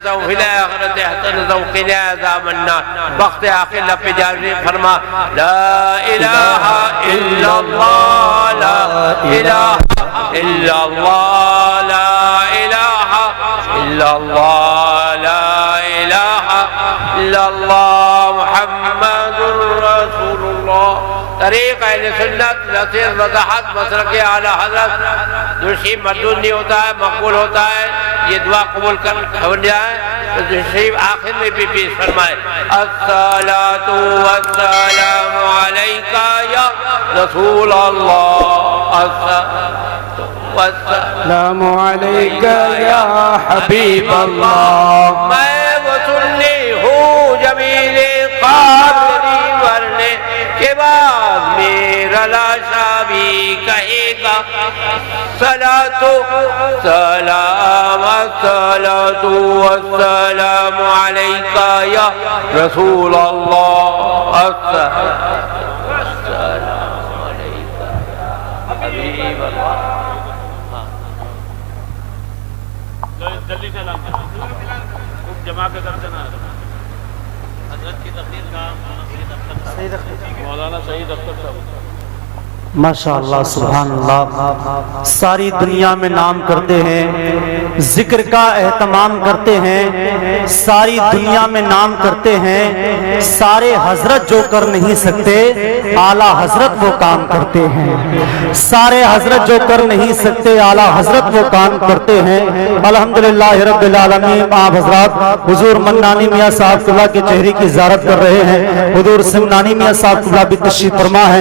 وفي الآخرة حسنة وقنا عذاب النار. وقت آخر لب جاری فرما لا إله إلا الله لا إله إلا الله لا إله إلا الله لا إله إلا الله محمد رسول الله. طریق اہل سنت نصیحت وضاحت مسلک اعلی حضرت دوسری مردود نہیں ہوتا ہے، مقبول ہوتا ہے. یہ دعا قبول ہو جائے تو دوسری آخر میں بھی پیش فرمائے الصلاة والسلام علیکہ یا رسول اللہ السلام علیکہ یا حبیب اللہ. میں وہ سنی ہوں جمیل قادری ورنے کے بعد میرا لاشا بھی کہے گا صلاة والسلام علیکہ یا رسول اللہ السلام علیکہ حبیب اللہ. جلدی سے جمع کے کرتے نا حضرت کی تقریر کا مولانا سعید اختر صاحب. ماشاءاللہ سبحان اللہ. ساری دنیا میں نام کرتے ہیں، ذکر کا اہتمام کرتے ہیں، ساری دنیا میں نام کرتے ہیں. سارے حضرت جو کر نہیں سکتے اعلیٰ حضرت وہ کام کرتے ہیں. سارے حضرت جو کر نہیں سکتے اعلیٰ حضرت وہ کام کرتے ہیں. الحمدللہ رب العالمین. آپ حضرات حضور منانی میاں صاحب قبلہ کے چہرے کی زیارت کر رہے ہیں. حضور سمنانی میاں صاحب قبلہ بھی تشریف فرما ہے.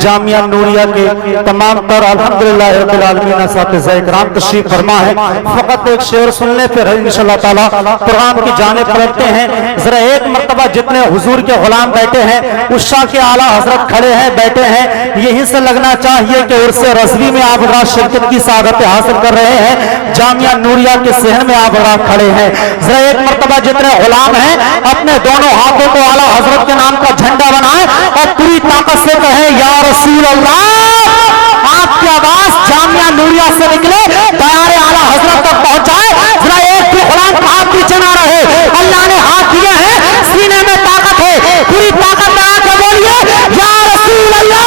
جامعہ نوریہ کے تمام تر الحمدللہ رب العالمین اساتذہ اکرام تشریف فرما ہے. فقط ایک شعر سننے پھر انشاءاللہ تعالی پروگرام کی جانب پلٹتے ہیں. ذرا ایک مرتبہ جتنے حضور کے غلام بیٹھے ہیں اس شاہ کے اعلیٰ حضرت کھڑے ہیں بیٹھے ہیں، یہیں سے لگنا چاہیے کہ عرص رضوی میں آپ حضرات شرکت کی سعادت حاصل کر رہے ہیں. جامعہ نوریہ کے صحن میں آپ حضرات کھڑے ہیں. ذرا ایک مرتبہ جتنے غلام ہیں اپنے دونوں ہاتھوں کو اعلیٰ حضرت کے نام کا جھنڈا بنائیں اور پوری طاقت سے کہیں یا رسول اللہ. آپ کی آواز جامعہ نوریہ سے نکلے، پیارے اعلیٰ حضرت تک پہنچائے. ذرا ایک بھی غلام کا ہاتھ پیچھے نہ رہے. اللہ نے ہاتھ دیے ہیں، سینے میں طاقت ہے، پوری طاقت میں آ کے بولیے یا رسول اللہ.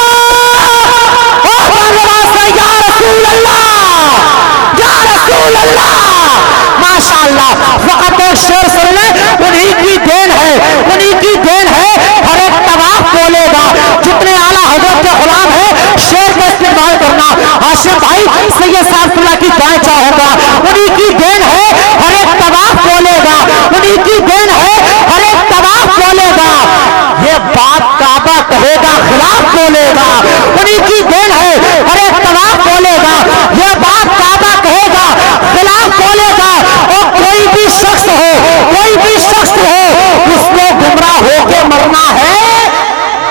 یا رسول اللہ، یا رسول اللہ. ماشاءاللہ. فقط ایک شعر سن لیں، انہی کی دین ہے، انہی کی دین ہے. ہر ایک طواف بولے گا. جتنے اعلیٰ حضرت کے غلام ہیں شعر کا استعمال کرنا. ہاشم بھائی سید صاحب اللہ کی دعائیں چاہوں گا. انہی کی دین ہے، ہر ایک طواف بولے گا. انہی کی دین ہے، ہر ایک طواف بولے گا. یہ بات کعبہ کہے گا خلاف بولے گا. انہی کی دین ہے، ہر ایک طواف بولے گا. یہ بات کعبہ کہے گا خلاف بولے گا. اور کوئی بھی شخص ہو، کوئی بھی شخص ہو، اس کو گمراہ ہو کے مرنا ہے.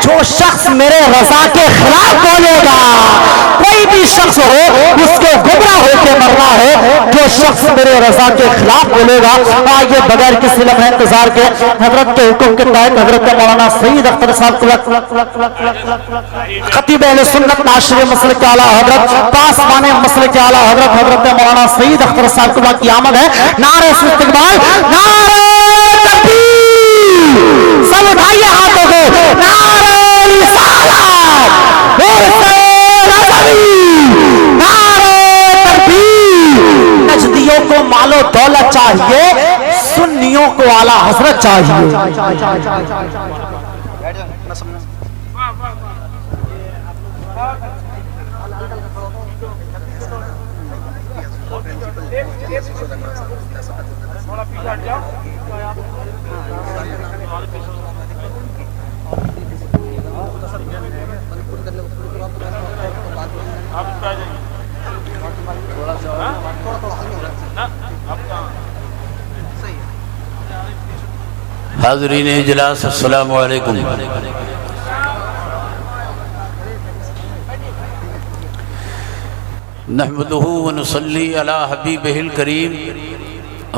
جو شخص میرے رضا کے خلاف بولے گا، کوئی بھی شخص ہو اس کو گمراہ ہو کے مرنا ہے. جو شخص میرے رضا کے خلاف بولے گا. آئیے بغیر کسی لمحے انتظار کے حضرت کے حکم کے تحت حضرت مولانا سعید اختر صاحب خطیب اہل سنت معاشر مسلک کے اعلیٰ حضرت پاسبان مسلک کے اعلیٰ حضرت حضرت مولانا سعید اختر صاحب کی آمد ہے. نعرہ استقبال، نعرہ تکبیر. سب اٹھائیے ہاتھوں کو. نعرہ رسالت، نعرہ تکبیر. نجدیوں کو مال و دولت چاہیے، سنیوں کو اعلیٰ حضرت چاہیے. حاضرین اجلاس السلام علیکم. نحمده ونصلي على حبیبہ الکریم.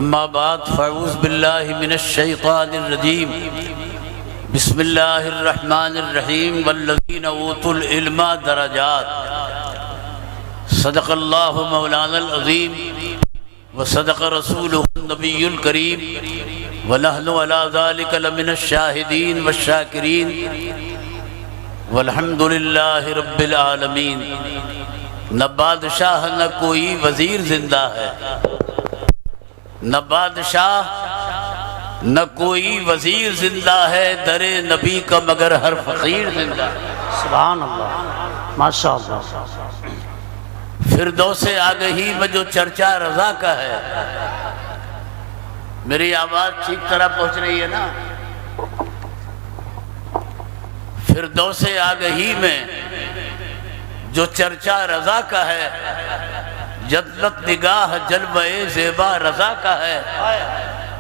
اما بعد فاعوذ باللہ من الشیطان الرجیم. بسم اللہ الرحمن الرحیم. والذین اوتوا العلم درجات. صدق اللہ مولانا العظیم وصدق رسولہ النبی الکریم ونحن علی ذلک لمن الشاہدین والشاکرین والحمد للہ رب العالمین۔ نہ بادشاہ نہ کوئی وزیر زندہ ہے، نہ بادشاہ نہ کوئی وزیر زندہ ہے، در نبی کا مگر ہر فقیر زندہ ہے۔ سبحان اللہ، ماشاءاللہ۔ فردوس آگہی میں جو چرچا رضا کا ہے، میری آواز ٹھیک طرح پہنچ رہی ہے نا؟ فردوس آگہی میں جو چرچا رضا کا ہے، جنت نگاہ جلوہ زیبا رضا کا ہے،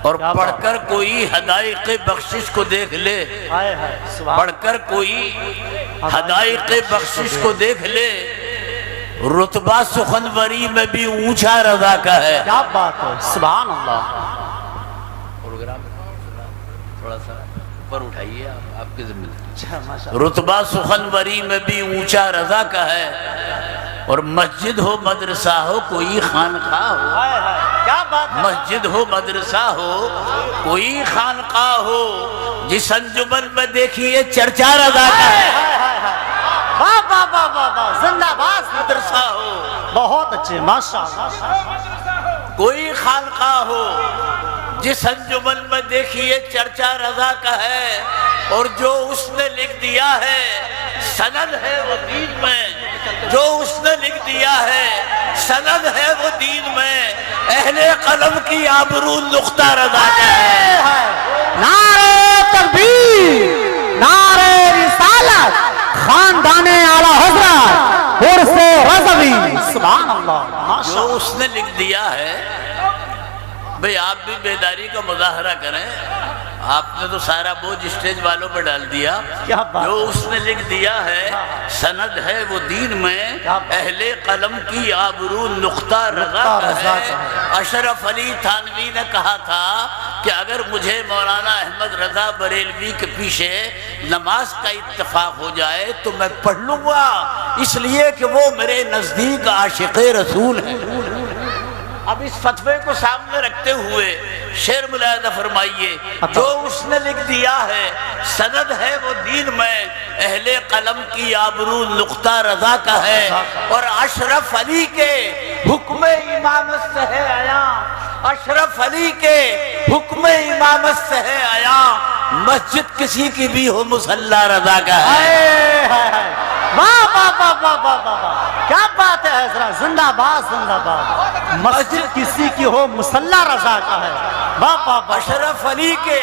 اور پڑھ کر کوئی حدائق بخشش کو دیکھ لے، پڑھ کر کوئی حدائق بخشش کو دیکھ لے، رتبہ سخنوری میں بھی اونچا رضا کا ہے۔ کیا بات ہے، سبحان اللہ۔ پروگرام تھوڑا سا پر اٹھائیے، آپ کے ذمہ داری۔ رتبہ سخنوری میں بھی اونچا رضا کا ہے، اور مسجد ہو مدرسہ ہو کوئی خانقاہ ہو، کیا بات ہے، مسجد ہو مدرسہ ہو کوئی خانقاہ ہو، جس انجمن میں دیکھیے چرچا رضا کا ہے۔ واہ واہ واہ واہ واہ، زندہ باد۔ مدرسہ ہو بہت اچھے، ماشاءاللہ۔ کوئی خانقاہ ہو، جس انجمن میں دیکھیے چرچا رضا کا ہے، اور جو اس نے لکھ دیا ہے سند ہے وہ دین میں، جو اس نے لکھ دیا ہے سند ہے وہ دین میں، اہل قلم کی آبرو نقطہ رضا کا ہے۔ نعرہ تکبیر، نعرہ رسالت، خاندان اعلی حضرت عرف رضوی، سبحان اللہ، جو اس نے لکھ دیا ہے، بھئی آپ بھی بیداری کا مظاہرہ کریں، آپ نے تو سارا بوجھ اسٹیج والوں پر ڈال دیا۔ کیا بات، جو اس نے لکھ دیا ہے سند ہے وہ دین میں، اہل قلم کی آبرو نقطہ رضا کا ہے۔ اشرف علی تھانوی نے کہا تھا کہ اگر مجھے مولانا احمد رضا بریلوی کے پیچھے نماز کا اتفاق ہو جائے تو میں پڑھ لوں گا، اس لیے کہ وہ میرے نزدیک عاشق رسول ہیں۔ اب اس فتوے کو سامنے رکھتے ہوئے شعر ملاحظہ فرمائیے، جو اس نے لکھ دیا ہے سند ہے وہ دین میں، اہل قلم کی آبرو نقطہ رضا کا ہے، اور اشرف علی کے حکم امامت سے ہے آیا، اشرف علی کے حکم امامت سے ہے آیا، مسجد کسی کی بھی ہو مصلی رضا کا ہے۔ واہ واہ واہ واہ واہ واہ، کیا بات ہے حضرت، زندہ باد زندہ باد۔ مسجد کسی کی ہو مصلی رضا کا ہے، واہ واہ واہ۔ اشرف علی کے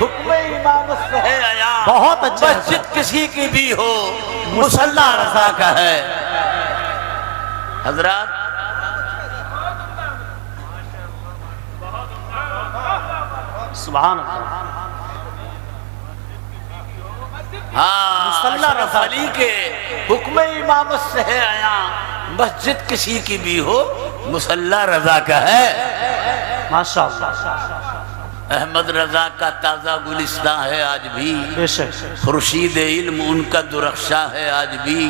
حکم امامت سے ہے آیا، بہت اچھا، مسجد کسی کی بھی ہو مصلی رضا کا ہے۔ حضرات سبحان اللہ۔ ہاں، اشرف علی کے حکم امامت سے ہے آیا، مسجد کسی کی بھی ہو مصلی رضا کا ہے۔ ماشاءاللہ، احمد رضا کا تازہ گلستان ہے آج بھی، بے شک، خورشید علم ان کا درخشاں ہے آج بھی،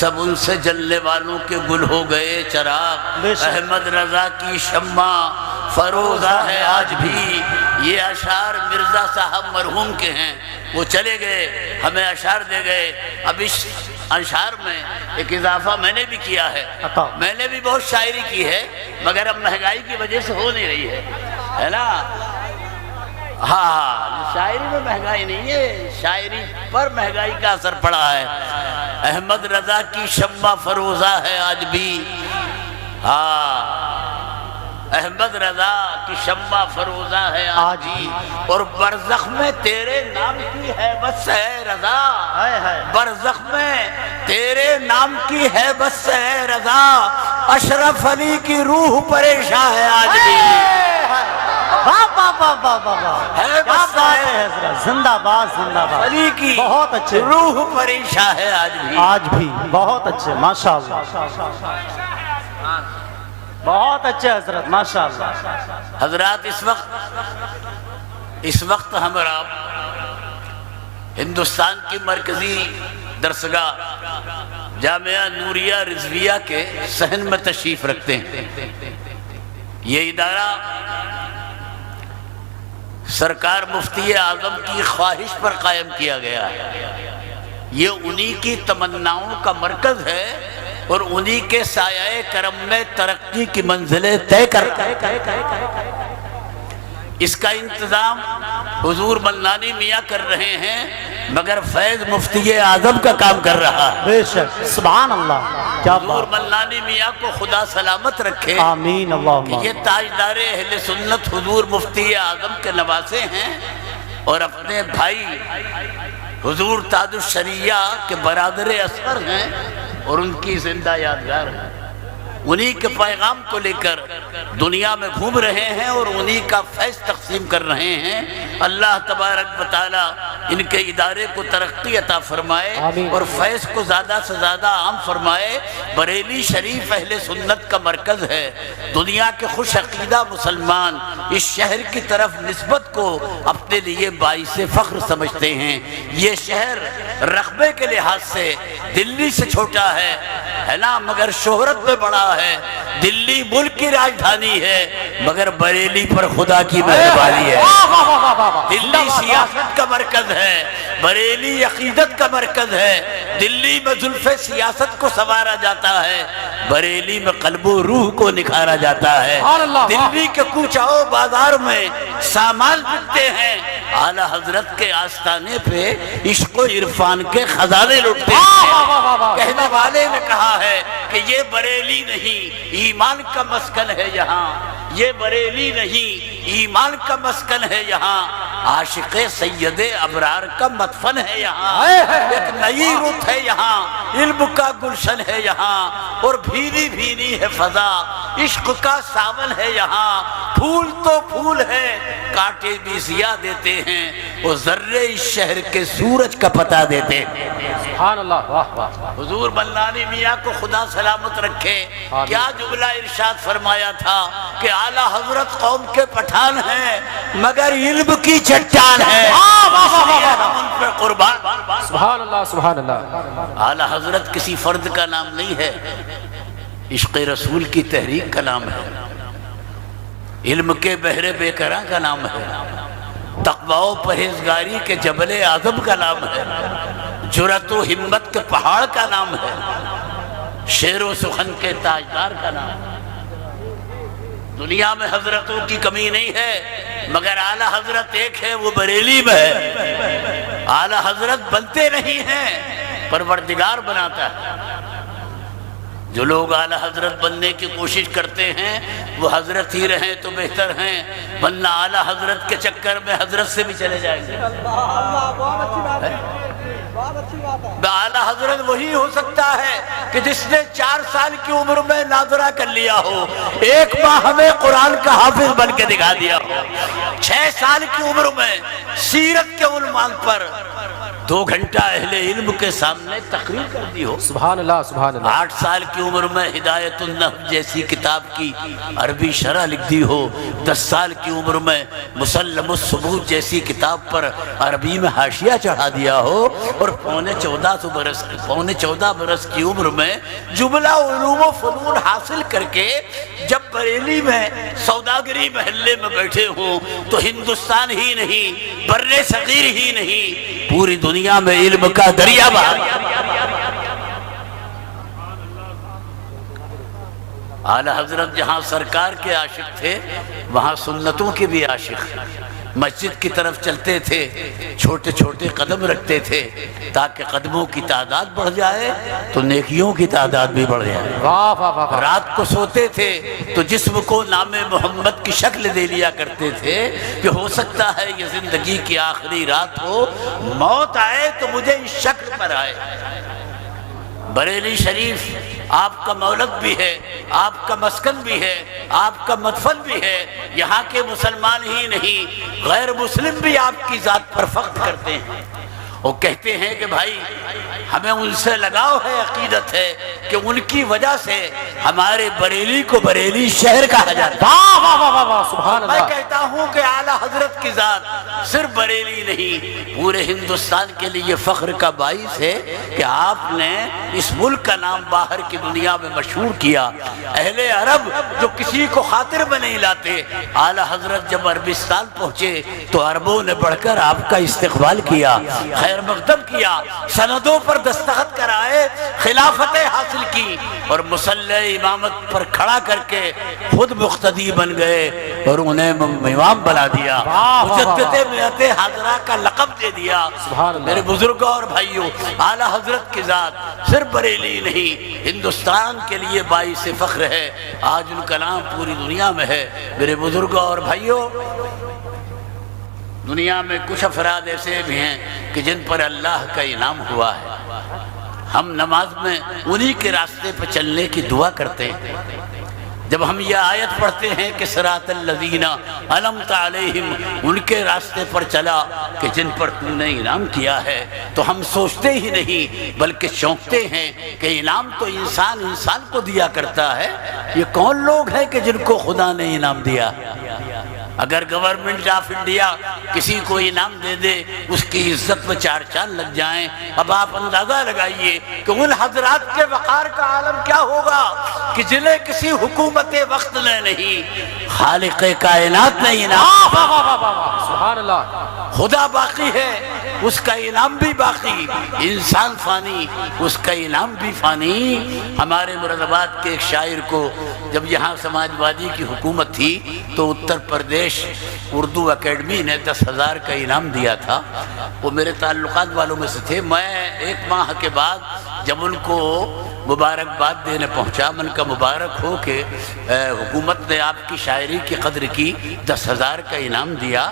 سب ان سے جلنے والوں کے گل ہو گئے چراغ، بے شک۔ احمد رضا کی شمع فروزہ ہے آج بھی۔ یہ اشعار مرزا صاحب مرحوم کے ہیں، وہ چلے گئے ہمیں اشعار دے گئے۔ اب اس اشعار میں ایک اضافہ میں نے بھی کیا ہے، میں نے بھی بہت شاعری کی ہے، مگر اب مہنگائی کی وجہ سے ہو نہیں رہی ہے نا؟ ہاں، شاعری میں مہنگائی نہیں ہے، شاعری پر مہنگائی کا اثر پڑا ہے۔ احمد رضا کی شمع فروزہ ہے آج بھی، ہاں، احمد رضا کی شمع فروزہ ہے آج بھی، اور برزخ میں تیرے نام کی ہیبت سے ہے رضا، برزخ میں تیرے نام کی ہیبت سے ہے رضا، اشرف علی کی روح پریشان ہے آج بھی۔ واہ واہ واہ واہ واہ، کیا بات ہے حضرت، زندہ باد زندہ باد۔ علی کی بہت اچھے، روح پریشان ہے آج بھی، آج بھی بہت اچھے، ماشاءاللہ، بہت اچھے حضرت، ماشاءاللہ۔ حضرات اس وقت ہمارا ہندوستان کی مرکزی درسگاہ جامعہ نوریہ رضویہ کے صحن میں تشریف رکھتے ہیں۔ یہ ادارہ سرکار مفتی اعظم کی خواہش پر قائم کیا گیا ہے۔ یہ انہی کی تمناؤں کا مرکز ہے اور انہی کے سایہ کرم میں ترقی کی منزلیں طے کرتا ہے۔ اس کا انتظام حضور ملنانی میاں کر رہے ہیں، مگر فیض مفتی اعظم کا کام کر رہا ہے۔ بے شک، سبحان اللہ، کیا حضور بات، ملنانی میاں کو خدا سلامت رکھے آمین کہ اللہم۔ یہ تاجدار اہل سنت حضور مفتی اعظم کے نواسے ہیں اور اپنے بھائی حضور تاج الشریعہ کے برادر اصغر ہیں اور ان کی زندہ یادگار ہیں۔ انہی کے پیغام کو لے کر دنیا میں گھوم رہے ہیں اور انہی کا فیض تقسیم کر رہے ہیں۔ اللہ تبارک و تعالی ان کے ادارے کو ترقی عطا فرمائے اور فیض کو زیادہ سے زیادہ عام فرمائے۔ بریلی شریف اہل سنت کا مرکز ہے۔ دنیا کے خوش عقیدہ مسلمان اس شہر کی طرف نسبت کو اپنے لیے باعث فخر سمجھتے ہیں۔ یہ شہر رقبے کے لحاظ سے دلی سے چھوٹا ہے نا، مگر شہرت میں بڑا ہے۔ دلی ملک کی راجدھانی ہے مگر بریلی پر خدا کی مہربانی ہے۔ دلی سیاست کا مرکز ہے، بریلی عقیدت کا مرکز ہے۔ دلی میں زلف سیاست کو سنوارا جاتا ہے، بریلی میں قلب و روح کو نکھارا جاتا ہے۔ دلی کے کوچاؤ بازار میں سامان بکتے ہیں، اعلیٰ حضرت کے آستانے پہ عشق و عرفان کے خزانے لٹتے ہیں۔ کہنے والے نے کہا ہے کہ یہ بریلی نہیں ایمان کا مسکن ہے یہاں، یہ بریلی نہیں ایمان کا مسکن ہے یہاں، عاشق سید ابرار کا مدفن ہے یہاں۔ ایک نئی رت ہے یہاں، علم کا گلشن ہے یہاں، اور بھینی بھینی ہے فضا، عشق کا ساون ہے یہاں۔ پھول تو پھول ہے، کانٹے بھی ضیا دیتے ہیں، وہ ذرے اس شہر کے سورج کا پتہ دیتے ہیں۔ سبحان اللہ، واہ واہ۔ حضور ملنانی میاں کو خدا سلامت رکھے، کیا جملہ ارشاد فرمایا تھا کہ اعلیٰ حضرت قوم کے پٹھان ہیں مگر علم کی چٹان ہے، اس لیے ہم ان پہ قربان۔ سبحان اللہ، سبحان اللہ۔ اعلیٰ حضرت کسی فرد کا نام نہیں ہے، عشق رسول کی تحریک کا نام ہے، علم کے بحر بے کراں کا نام ہے، تقوی و پرہیزگاری کے جبل اعظم کا نام ہے، جرأت و ہمت کے پہاڑ کا نام ہے، شعر و سخن کے تاجدار کا نام ہے۔ دنیا میں حضرتوں کی کمی نہیں ہے مگر اعلیٰ حضرت ایک ہے، وہ بریلی میں ہے۔ اعلیٰ حضرت بنتے نہیں ہیں، پروردگار بناتا ہے۔ جو لوگ اعلیٰ حضرت بننے کی کوشش کرتے ہیں وہ حضرت ہی رہیں تو بہتر ہیں، ورنہ اعلیٰ حضرت کے چکر میں حضرت سے بھی چلے جائیں گے۔ اعلیٰ حضرت وہی ہو سکتا ہے کہ جس نے 4 سال کی عمر میں ناظرہ کر لیا ہو، 1 ماہ ہمیں قرآن کا حافظ بن کے دکھا دیا ہو، 6 سال کی عمر میں سیرت کے عنوان پر 2 گھنٹہ اہل علم کے سامنے تقریر کر دی ہو، سبحان اللہ، سبحان اللہ۔ 8 سال کی عمر میں ہدایت النحو جیسی کتاب کی عربی شرح لکھ دی ہو، 10 سال کی عمر میں مسلم الثبوت جیسی کتاب پر عربی میں حاشیہ چڑھا دیا ہو، اور پونے 14 برس کی عمر میں جملہ علوم و فنون حاصل کر کے جب بریلی میں سوداگری محلے میں بیٹھے ہوں تو ہندوستان ہی نہیں، بر صغیر ہی نہیں، پوری دنیا میں علم کا دریا بہا۔ اعلیٰ حضرت جہاں سرکار کے عاشق تھے وہاں سنتوں کے بھی عاشق، مسجد کی طرف چلتے تھے، چھوٹے چھوٹے قدم رکھتے تھے تاکہ قدموں کی تعداد بڑھ جائے تو نیکیوں کی تعداد بھی بڑھ جائے۔ واہ واہ واہ۔ رات کو سوتے تھے تو جسم کو نام محمد کی شکل دے لیا کرتے تھے کہ ہو سکتا ہے یہ زندگی کی آخری رات ہو، موت آئے تو مجھے اس شکل پر آئے۔ بریلی شریف آپ کا مولد بھی ہے، آپ کا مسکن بھی ہے، آپ کا مدفن بھی ہے۔ یہاں کے مسلمان ہی نہیں غیر مسلم بھی آپ کی ذات پر فخر کرتے ہیں، وہ کہتے ہیں کہ بھائی ہمیں ان سے لگاؤ ہے، عقیدت ہے کہ ان کی وجہ سے ہمارے بریلی کو بریلی شہر کہا جاتا ہے۔ واہ واہ واہ واہ سبحان میں اللہ۔ کہتا ہوں کہ اعلیٰ حضرت کی ذات صرف بریلی نہیں، پورے ہندوستان کے لیے فخر کا باعث ہے کہ آپ نے اس ملک کا نام باہر کی دنیا میں مشہور کیا۔ اہل عرب جو کسی کو خاطر میں نہیں لاتے، اعلیٰ حضرت جب عربستان پہنچے تو عربوں نے بڑھ کر آپ کا استقبال کیا، خیر مقدم کیا، سندوں پر دستخط کرائے، خلافتیں حاصل کی اور مصلی امامت پر کھڑا کر کے خود مقتدی بن گئے اور انہیں امام بنا دیا، مجدد ملت حاضرہ کا لقب دے دیا۔ میرے بزرگوں اور بھائیوں، اعلیٰ حضرت کی ذات صرف بریلی نہیں، ہندوستان کے لیے باعث فخر ہے۔ آج ان کا نام پوری دنیا میں ہے۔ میرے بزرگوں اور بھائیوں، دنیا میں کچھ افراد ایسے بھی ہیں کہ جن پر اللہ کا انعام ہوا ہے۔ ہم نماز میں انہی کے راستے پہ چلنے کی دعا کرتے ہیں۔ جب ہم یہ آیت پڑھتے ہیں کہ صراط الذین انعمت علیہم، ان کے راستے پر چلا کہ جن پر تو نے انعام کیا ہے، تو ہم سوچتے ہی نہیں بلکہ چونکتے ہیں کہ انعام تو انسان کو دیا کرتا ہے۔ یہ کون لوگ ہیں کہ جن کو خدا نے انعام دیا؟ اگر گورنمنٹ آف انڈیا کسی کو انعام دے دے، اس کی عزت میں چار چاند لگ جائیں۔ اب آپ اندازہ لگائیے کہ ان حضرات کے وقار کا عالم کیا ہوگا کہ جنہیں کسی حکومت وقت نے نہیں، خالق کائنات نے انعام۔ سبحان اللہ۔ خدا باقی ہے، اس کا انعام بھی باقی، انسان فانی، اس کا انعام بھی فانی۔ ہمارے مراد آباد کے ایک شاعر کو جب یہاں سماج وادی کی حکومت تھی تو اتر پردیش اردو اکیڈمی نے 10,000 کا انعام دیا تھا۔ وہ میرے تعلقات والوں میں سے تھے۔ میں 1 ماہ کے بعد جب ان کو مبارکباد دینے پہنچا، من کا مبارک ہو کہ حکومت نے آپ کی شاعری کی قدر کی، 10,000 کا انعام دیا،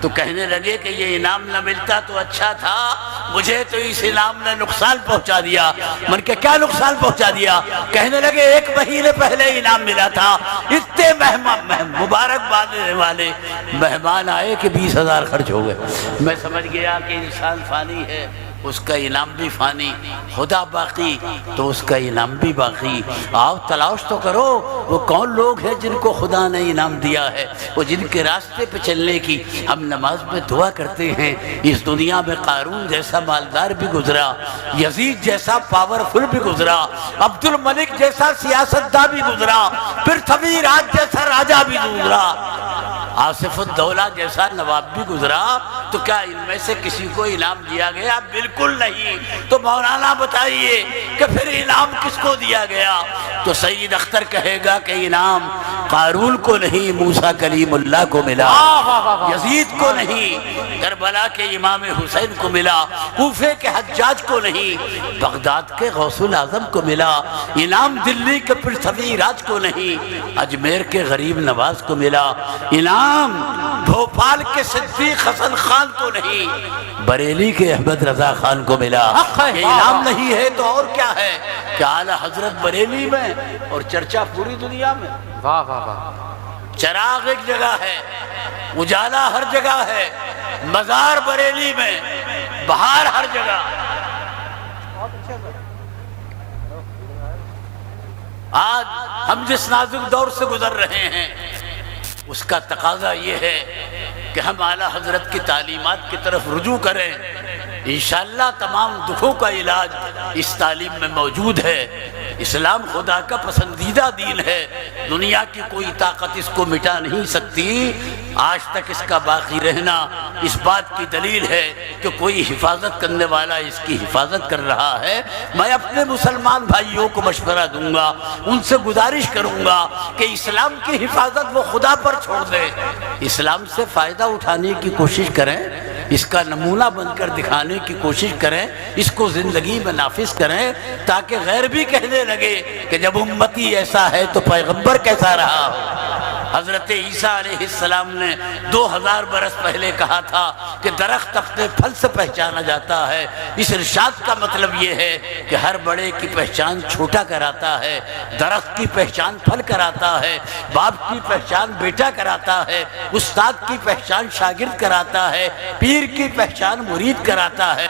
تو کہنے لگے کہ یہ انعام نہ ملتا تو اچھا تھا، مجھے تو اس انعام نے نقصان پہنچا دیا۔ من کے کیا نقصان پہنچا دیا؟ کہنے لگے 1 مہینے پہلے انعام ملا تھا، اتنے مبارکباد دینے والے مہمان آئے کہ 20,000 خرچ ہو گئے۔ میں سمجھ گیا کہ انسان فانی ہے، اس کا انعام بھی فانی، خدا باقی تو اس کا انعام بھی باقی۔ آؤ تلاش تو کرو، وہ کون لوگ ہیں جن کو خدا نے انعام دیا ہے، وہ جن کے راستے پہ چلنے کی ہم نماز میں دعا کرتے ہیں۔ اس دنیا میں قارون جیسا مالدار بھی گزرا، یزید جیسا پاورفل بھی گزرا، عبد الملک جیسا سیاستداں بھی گزرا، پرتھوی راج جیسا راجہ بھی گزرا، آصف الدولہ جیسا نواب بھی گزرا۔ تو کیا ان میں سے کسی کو انعام دیا گیا؟ بالکل نہیں۔ تو مولانا بتائیے کہ پھر انعام کس کو دیا گیا؟ تو سید اختر کہے گا کہ انعام قارون کو نہیں، موسیٰ کلیم اللہ کو ملا، یزید کو نہیں، کربلا کے امام حسین کو ملا، کوفے کے حجاج کو نہیں، بغداد کے غوث الاعظم کو ملا، انعام دلی کے پرتھوی راج کو نہیں، اجمیر کے غریب نواز کو ملا، انعام بھوپال کے صدیق حسن خان کو نہیں، بریلی کے احمد رضا خان کو ملا۔ یہ انعام نہیں ہے تو اور کیا ہے کہ اعلیٰ حضرت بریلی میں اور چرچا پوری دنیا میں۔ واہ واہ واہ۔ چراغ ایک جگہ ہے، اجالا ہر جگہ ہے، مزار بریلی میں، بہار ہر جگہ۔ آج ہم جس نازک دور سے گزر رہے ہیں اس کا تقاضا یہ ہے کہ ہم اعلیٰ حضرت کی تعلیمات کی طرف رجوع کریں۔ انشاءاللہ تمام دکھوں کا علاج اس تعلیم میں موجود ہے۔ اسلام خدا کا پسندیدہ دین ہے، دنیا کی کوئی طاقت اس کو مٹا نہیں سکتی۔ آج تک اس کا باقی رہنا اس بات کی دلیل ہے کہ کوئی حفاظت کرنے والا اس کی حفاظت کر رہا ہے۔ میں اپنے مسلمان بھائیوں کو مشورہ دوں گا، ان سے گزارش کروں گا کہ اسلام کی حفاظت وہ خدا پر چھوڑ دیں، اسلام سے فائدہ اٹھانے کی کوشش کریں، اس کا نمونہ بن کر دکھانے کی کوشش کریں، اس کو زندگی میں نافذ کریں، تاکہ غیر بھی کہنے لگے کہ جب امتی ایسا ہے تو پیغمبر کیسا رہا ہو۔ حضرت عیسیٰ علیہ السلام نے 2000 برس پہلے کہا تھا کہ درخت اپنے پھل سے پہچانا جاتا ہے۔ اس ارشاد کا مطلب یہ ہے کہ ہر بڑے کی پہچان چھوٹا کراتا ہے، درخت کی پہچان پھل کراتا ہے، باپ کی پہچان بیٹا کراتا ہے، استاد کی پہچان شاگرد کراتا ہے، پیر کی پہچان مرید کراتا ہے،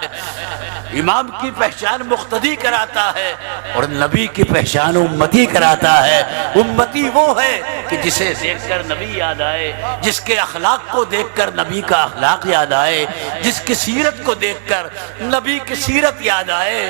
امام کی پہچان مقتدی کراتا ہے، اور نبی کی پہچان امتی کراتا ہے۔ امتی وہ ہے کہ جسے دیکھ کر نبی یاد آئے، جس کے اخلاق کو دیکھ کر نبی کا اخلاق یاد آئے، جس کی سیرت کو دیکھ کر نبی کی سیرت یاد آئے۔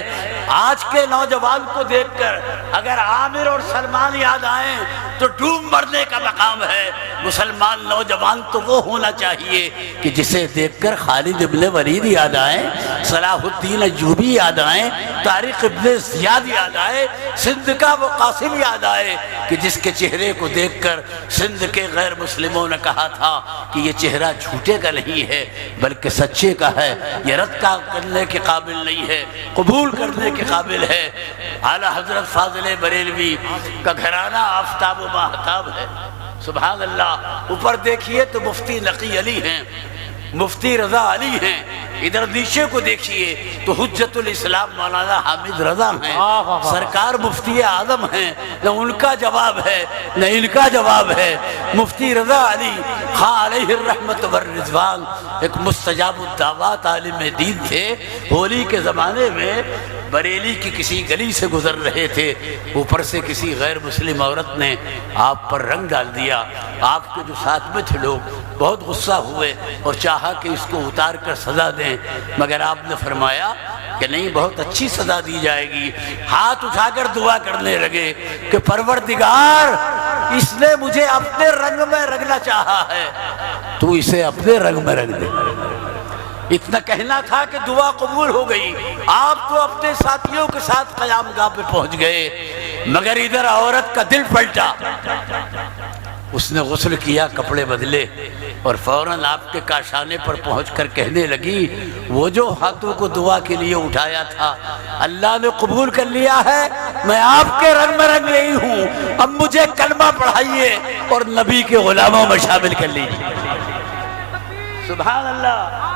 آج کے نوجوان کو دیکھ کر اگر عامر اور سلمان یاد آئیں تو ڈوب مرنے کا مقام ہے۔ مسلمان نوجوان تو وہ ہونا چاہیے کہ جسے دیکھ کر خالد ابن ولید یاد آئیں، صلاح الدین ایوبی یاد آئیں، طارق ابن زیاد یاد آئے، سندھ کا وہ قاسم یاد آئے کہ جس کے چہرے کو دیکھ کر سندھ کے غیر مسلموں نے کہا تھا کہ یہ چہرہ جھوٹے کا نہیں ہے بلکہ سچے کا ہے، یہ رد کرنے کے قابل نہیں ہے، قبول کرنے کے قابل ہے۔ اعلیٰ حضرت فاضل بریلوی کا گھرانہ آفتاب و ماہتاب ہے، سبحان اللہ۔ اوپر دیکھیے تو مفتی نقی علی ہیں، مفتی رضا علی ہیں، ادھر نیچے کو دیکھیے تو حجت الاسلام مولانا حامد رضا ہیں، سرکار مفتی اعظم ہیں، نہ ان کا جواب ہے نہ ان کا جواب ہے۔ مفتی رضا علی خان علیہ الرحمت والرضوان ایک مستجاب الدعوات عالم دین تھے۔ ہولی کے زمانے میں بریلی کی کسی گلی سے گزر رہے تھے، اوپر سے کسی غیر مسلم عورت نے آپ پر رنگ ڈال دیا۔ آپ کے جو ساتھ میں تھے لوگ بہت غصہ ہوئے اور چاہا کہ اس کو اتار کر سزا دیں، مگر آپ نے فرمایا کہ نہیں، بہت اچھی سزا دی جائے گی۔ ہاتھ اٹھا کر دعا کرنے لگے کہ پروردگار، اس نے مجھے اپنے رنگ میں رنگنا چاہا ہے، تو اسے اپنے رنگ میں رنگ دے۔ اتنا کہنا تھا کہ دعا قبول ہو گئی۔ آپ تو اپنے ساتھیوں کے ساتھ قیام گاہ پہ پہنچ گئے، مگر ادھر عورت کا دل پلٹا۔ اس نے غسل کیا، کپڑے بدلے، اور فوراً آپ کے کاشانے پر پہنچ کر کہنے لگی، وہ جو ہاتھوں کو دعا کے لیے اٹھایا تھا اللہ نے قبول کر لیا ہے، میں آپ کے رنگ میں رنگ رہی ہوں، اب مجھے کلمہ پڑھائیے اور نبی کے غلاموں میں شامل کر لیجیے۔ سبحان اللہ۔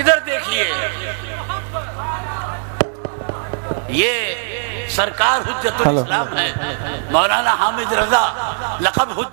ادھر دیکھیے، یہ سرکار حجت الاسلام ہے، مولانا حامد رضا، لقب حجت